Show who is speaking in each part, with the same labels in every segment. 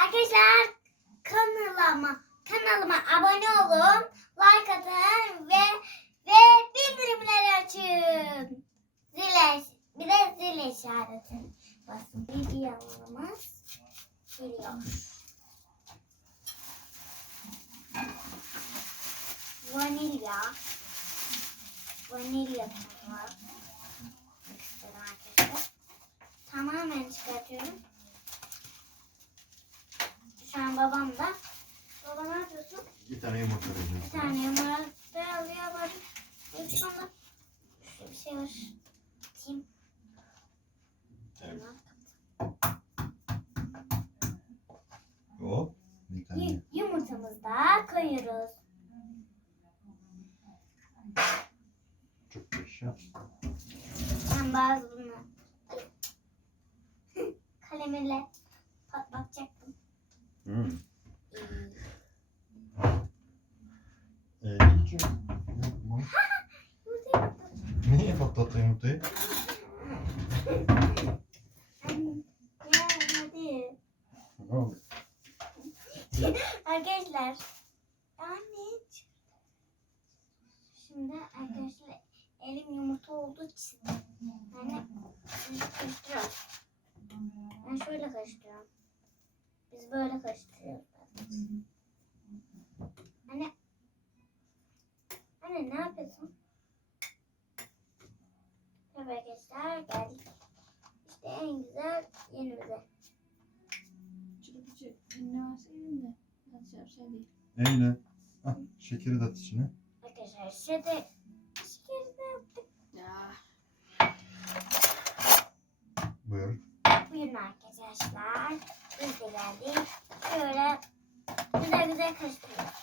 Speaker 1: Arkadaşlar kanalıma kanalıma abone olun, like atın ve ve bildirimleri açın. Zil bir de zil işareti basın. Videomuz geliyor. Vanilya. Vanilya tadı. Tamamen çıkartıyorum. Babam da. Baba ne yapıyorsun?
Speaker 2: Bir tane yumurta vereceğim.
Speaker 1: Bir tane yumurta alıyor böyle. Sonra şurada bir şey var. Kim?
Speaker 2: Evet. O bir tane.
Speaker 1: Y- yumurtamızı da koyuyoruz.
Speaker 2: Çok yaşa.
Speaker 1: Ben bazı bunu kalemle patlatacaktım.
Speaker 2: Hmm.
Speaker 1: Ee,
Speaker 2: Ee, hiç yok. Yok mu?
Speaker 1: yumurtayı patlat-
Speaker 2: Niye patlattın yumurtayı?
Speaker 1: Ya hadi.
Speaker 2: Ne oldu?
Speaker 1: Arkadaşlar. Anne. Şimdi arkadaşlar elim yumurta olduğu için yani şimdi karıştırıyorum. Ben şöyle karıştırıyorum. Biz böyle karıştırıyoruz. Anne. Anne ne yapıyorsun? Evet arkadaşlar geldik. İşte en güzel yerimize.
Speaker 3: Çırpıcı ne varsa elimde. Nasıl yapsam değil.
Speaker 2: Eline. Ah, şekeri de at içine.
Speaker 1: Arkadaşlar şimdi şekeri de yaptık.
Speaker 3: Ya.
Speaker 2: Buyur.
Speaker 1: Buyurun arkadaşlar. Biz de geldik. Şöyle güzel güzel karıştırıyoruz.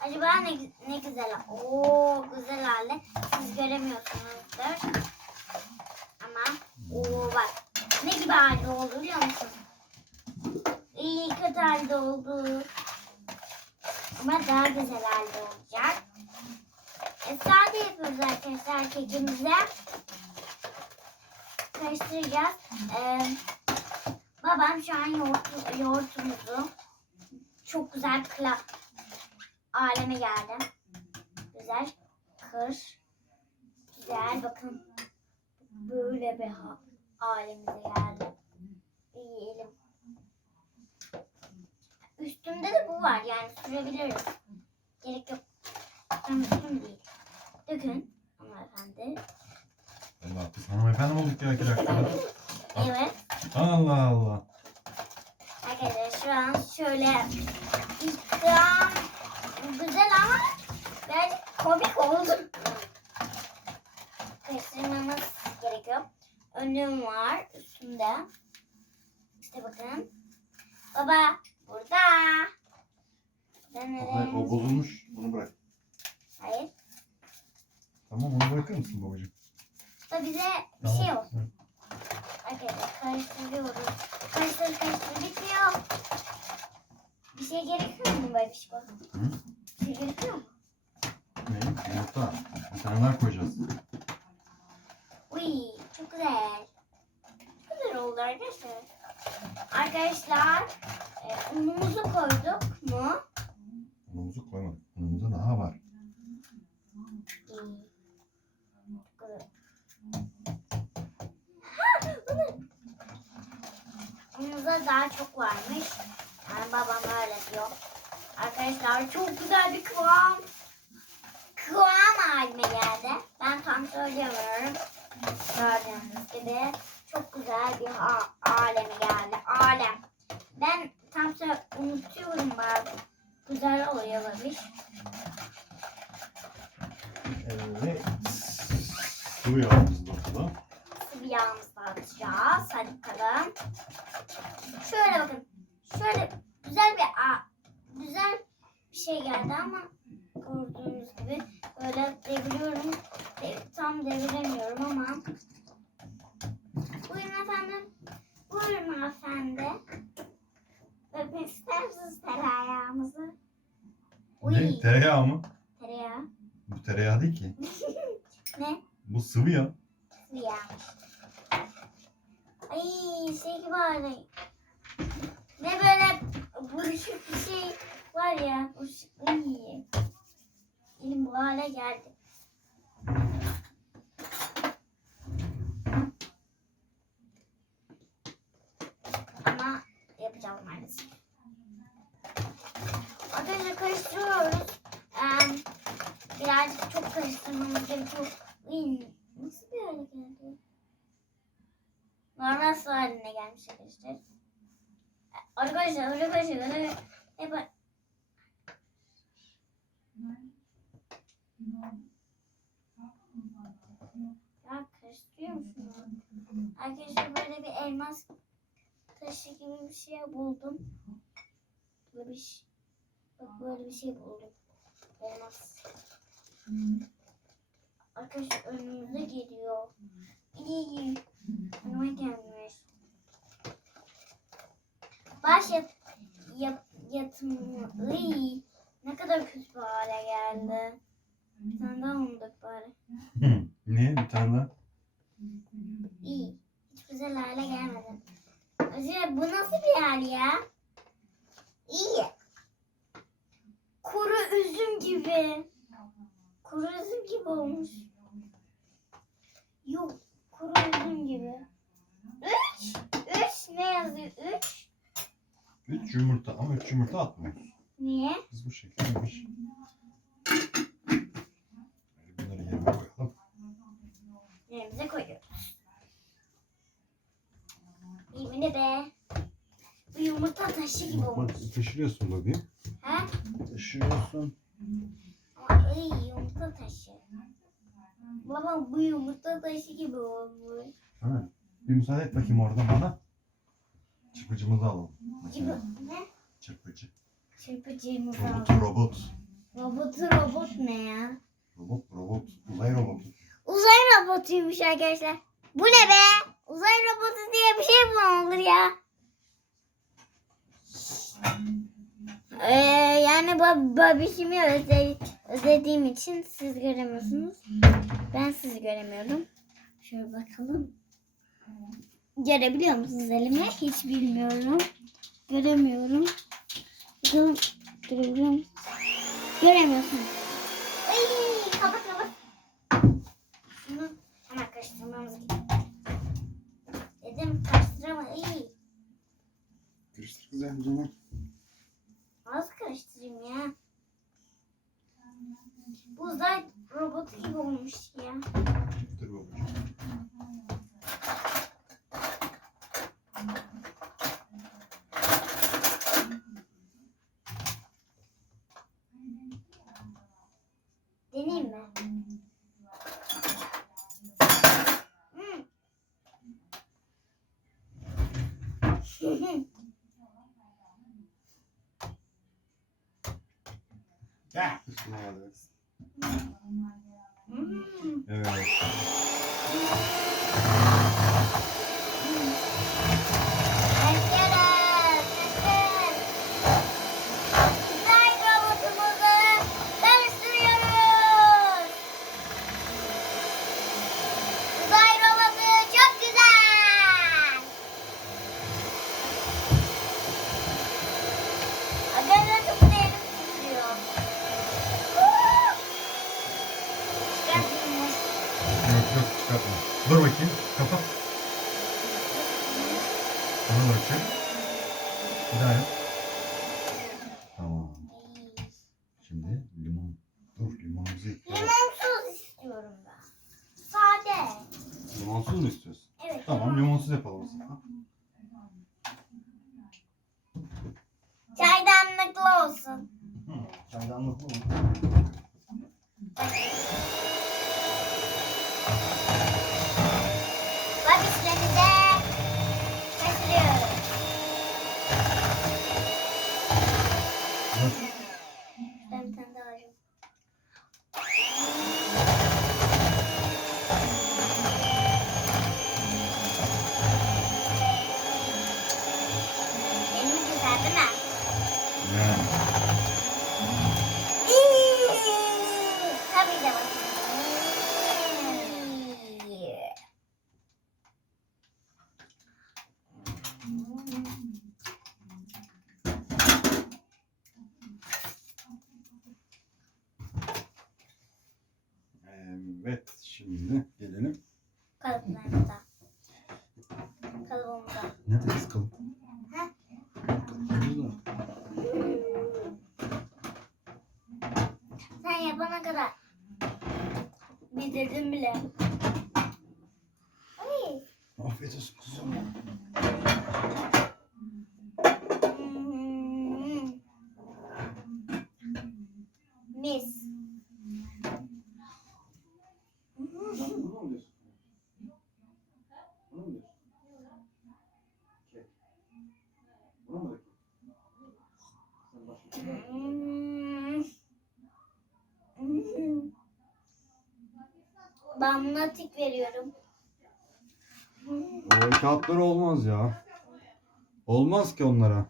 Speaker 1: Acaba ne, ne güzel. Oo güzel hali. Siz göremiyorsunuzdur. Ama oo bak. Ne gibi halde oldu biliyor musun? İyi kötü halde oldu. Ama daha güzel halde olacak. E, sade yapıyoruz arkadaşlar kekimizi. Karıştıracağız. Ee, babam şu an yoğurt, yoğurtumuzu çok güzel kla aleme geldi. Güzel kır. Güzel bakın. Böyle bir alemize geldi. Yiyelim. Üstümde de bu var yani sürebiliriz. Gerek yok. Tam üstüm değil. Dökün hanımefendi.
Speaker 2: Allah biz hanımefendi olduk ya iki dakikada?
Speaker 1: Evet.
Speaker 2: Allah Allah.
Speaker 1: Arkadaşlar şu an şöyle İkram güzel ama birazcık komik oldu. Karıştırmamız gerekiyor. Önlüğüm var üstümde. İşte bakın. Baba burada.
Speaker 2: Hayır, o bozulmuş. Bunu bırak.
Speaker 1: Hayır.
Speaker 2: Tamam onu bırakır mısın babacığım?
Speaker 1: Da bize bir şey olsun. Arkadaşlar karıştırıyoruz. Karıştır karıştır bitmiyor. Bir şey gerekiyor mu böyle bir şey?
Speaker 2: Hı?
Speaker 1: Bir şey gerekiyor mu?
Speaker 2: Ne? Yumurta. Daha koyacağız.
Speaker 1: Uy çok güzel. Çok güzel oldu arkadaşlar. Arkadaşlar e, unumuzu koyduk mu?
Speaker 2: Unumuzu koymadık. Unumuzda daha var.
Speaker 1: Unumuzda daha çok varmış. Yani babam öyle diyor. Arkadaşlar çok güzel bir kıvam. Kıvam haline geldi. Ben tam söyleyemiyorum. Gördüğünüz gibi çok güzel bir aleme geldi. Alem. Ben tam unutuyorum bazı. Güzel oluyormuş.
Speaker 2: Evet. Sıvı yağımız da ortada.
Speaker 1: Sıvı yağımızı atacağız. Hadi bakalım. Şöyle bakın. Şöyle güzel bir a- güzel bir şey geldi ama gördüğünüz gibi böyle deviriyorum. De- tam deviremiyorum ama. Buyurun efendim. Buyurun efendi. Öpmek ister misiniz tereyağımızı? Uy,
Speaker 2: Ne? Tereyağı mı?
Speaker 1: tereyağı.
Speaker 2: Bu tereyağı değil ki.
Speaker 1: Ne?
Speaker 2: Bu sıvı yağ.
Speaker 1: Sıvı yağ. Ay şey gibi ağrıyor. Ne böyle var ya. O ş- iyi. Elim bu hale geldi. Ama yapacağım maalesef. Arkadaşlar karıştırıyoruz. Ee, birazcık çok nasıl bir hale geldi? Normal su haline gelmiş arkadaşlar. Arkadaşlar arkadaşlar öyle hep ya karıştırıyor musun? Arkadaşlar böyle bir elmas taşı gibi bir şey buldum. Böyle bir şey. Bak böyle bir şey buldum. Elmas. Arkadaşlar önümüze geliyor. İyi. Önüme gelmiş. Baş yat, yap, yatımı. Iy, ne kadar kötü bir hale geldi. Bir tane daha umduk bari.
Speaker 2: Niye? Bir tane daha.
Speaker 1: İyi. Hiç güzel hale gelmedi. Özür bu nasıl bir hal ya? İyi. Kuru üzüm gibi. Kuru üzüm gibi olmuş. Yok. Kuru üzüm gibi. Üç. Üç. Ne yazıyor? Üç.
Speaker 2: Üç yumurta ama üç yumurta atmıyoruz.
Speaker 1: Niye?
Speaker 2: Biz bu şekildeymiş. Bunları yerine koyalım.
Speaker 1: Yerimize koyuyoruz. Ne be? Bu yumurta taşı gibi
Speaker 2: Bak
Speaker 1: olmuş.
Speaker 2: bak taşırıyorsun bakayım.
Speaker 1: Ha?
Speaker 2: Taşırıyorsun.
Speaker 1: Ama iyi yumurta taşı. Baba bu yumurta taşı gibi olmuş.
Speaker 2: Ha. Bir müsaade et bakayım orada bana. Çırpıcımızı alalım.
Speaker 1: Gibi ne?
Speaker 2: Çırpıcı.
Speaker 1: Çırpıcığımız
Speaker 2: Robot,
Speaker 1: var.
Speaker 2: robot.
Speaker 1: Robotu robot ne ya?
Speaker 2: Robot, robot. Uzay robotu.
Speaker 1: Uzay robotuymuş arkadaşlar. Bu ne be? Uzay robotu diye bir şey mi olur ya? Ee, yani bu babişimi özel, özlediğim için siz göremiyorsunuz. Ben sizi göremiyorum. Şöyle bakalım. Görebiliyor musunuz elimi? Hiç bilmiyorum. Göremiyorum. Bakalım. Görebiliyor musunuz? Göremiyorsunuz. Ay, kapat kapat. Şunu hemen karıştırmamız gerekiyor. Dedim karıştırama. İyi.
Speaker 2: Karıştır canım.
Speaker 1: Az karıştırayım ya. Bu uzay robotu gibi olmuş ya.
Speaker 2: Dur babacığım.
Speaker 1: Deneyeyim mi?
Speaker 2: Üstüne alacaksın.
Speaker 1: Hmm.
Speaker 2: Evet.
Speaker 1: Olsun.
Speaker 2: Hı, Çaydanlık mı?
Speaker 1: Sen yapana kadar. Bitirdim bile. Ay.
Speaker 2: Afiyet olsun kuzum.
Speaker 1: Hmm. Mis.
Speaker 2: Bunu mu diyorsun? Bunu mu diyorsun? Kek. Bunu mu diyorsun? Sen başla.
Speaker 1: Hmm. Hmm. Ben buna tik veriyorum.
Speaker 2: O kağıtlar olmaz ya. Olmaz ki onlara.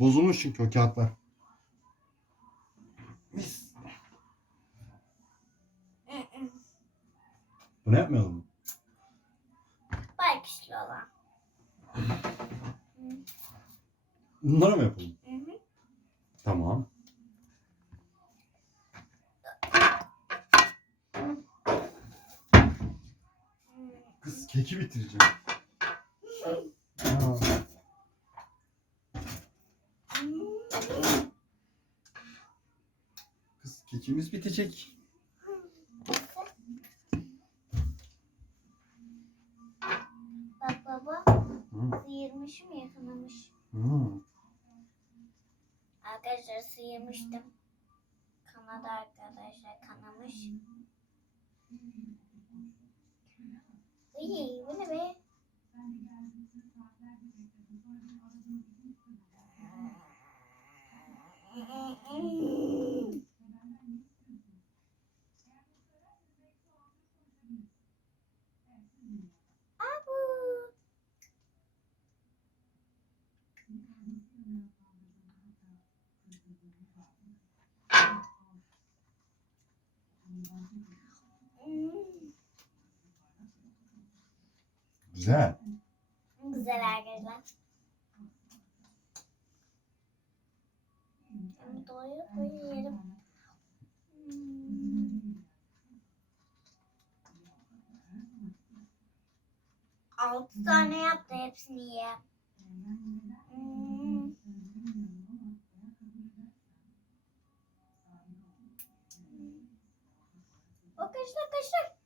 Speaker 2: Bozulmuş çünkü o kağıtlar. Mis. Bunu yapmayalım mı?
Speaker 1: Baykuşlu olan.
Speaker 2: Bunlara mı yapalım?
Speaker 1: Hı hı.
Speaker 2: Tamam. Keki bitireceğim. Aa, kız kekimiz bitecek.
Speaker 1: Bak baba
Speaker 2: Hı,
Speaker 1: sıyırmışım yakalamış.
Speaker 2: hı.
Speaker 1: Arkadaşlar sıyırmıştım. Kanadı arkadaşlar kanamış. İyi bu ne be? Abu.
Speaker 2: Güzel.
Speaker 1: Güzel arkadaşlar. Doya doya yerim. Altı tane yaptı hepsini ye. Hmm. O kaçtı kaçtı.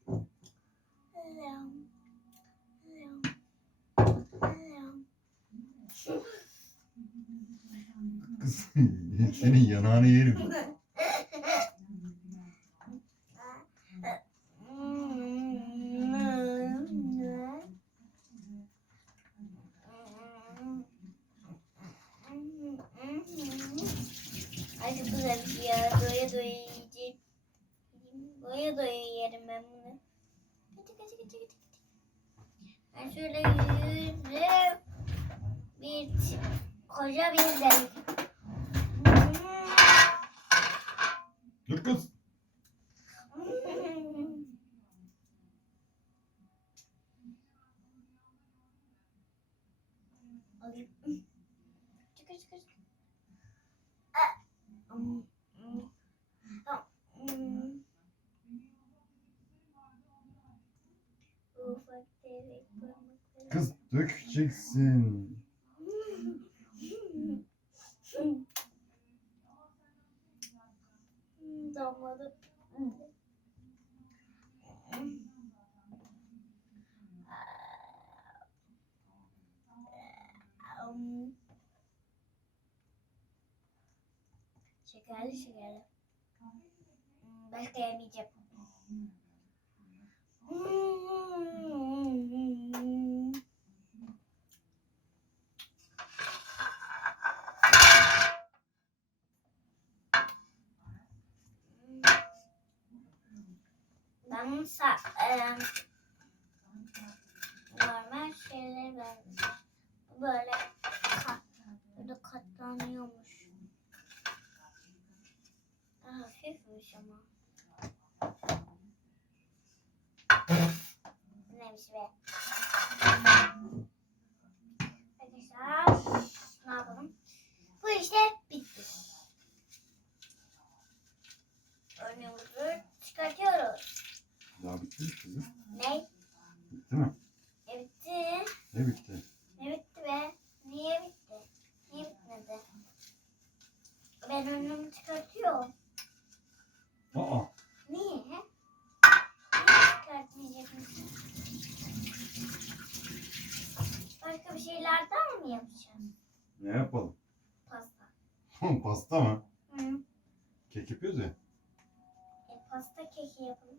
Speaker 2: Senin yanağını yerim.
Speaker 1: Çok güzel ya. Doya doya yiyeceğim. Doya doya yerim ben bunu. Gıcı gıcı gıcı gıcı. Ben şöyle yüzü bir koca bir delik.
Speaker 2: Dur kız.
Speaker 1: Çıkır çıkır çıkır. Ah. Hmm, hmm. Ah, hmm. Ufak tefek parmaklarım.
Speaker 2: Kız dökeceksin.
Speaker 1: Damladı. Şekerli şekerli. Başka yemeyeceğim. Hmm. Ben sa em, normal şeyleri ben böyle kat, böyle katlanıyormuş. Hafifmiş ama. Neymiş be? Arkadaşlar ne yapalım? Bu işte bitti. Örneğimizi çıkartıyoruz.
Speaker 2: Daha bitti ki.
Speaker 1: Ben önümü çıkartıyorum.
Speaker 2: Aa.
Speaker 1: Niye? Niye çıkartmayacak mısın? Başka bir şeylerden mi yapacağız?
Speaker 2: Ne yapalım?
Speaker 1: Pasta.
Speaker 2: Pasta mı?
Speaker 1: Hı.
Speaker 2: Kek yapıyoruz ya.
Speaker 1: E, pasta keki yapalım.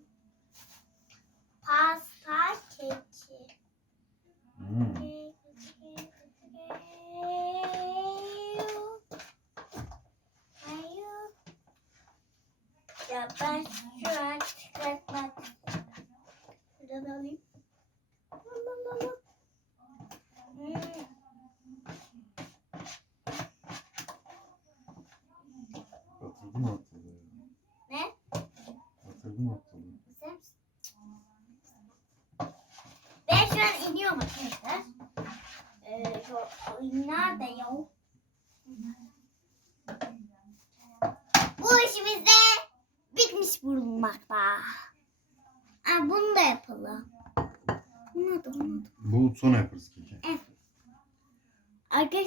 Speaker 1: Pasta keki.
Speaker 2: Hmm.
Speaker 1: Ya ben şu an çıkartmak Buradan alayım. La la la la. Hmm.
Speaker 2: Batırdın ortalığı.
Speaker 1: Ne?
Speaker 2: Batırdın ortalığı.
Speaker 1: Güzel misin? Ben şu an iniyorum arkadaşlar. Ee, şu nerede ya? Bu işimiz de bitmiş bulunmakta. Aa, bunu da yapalım. Bunu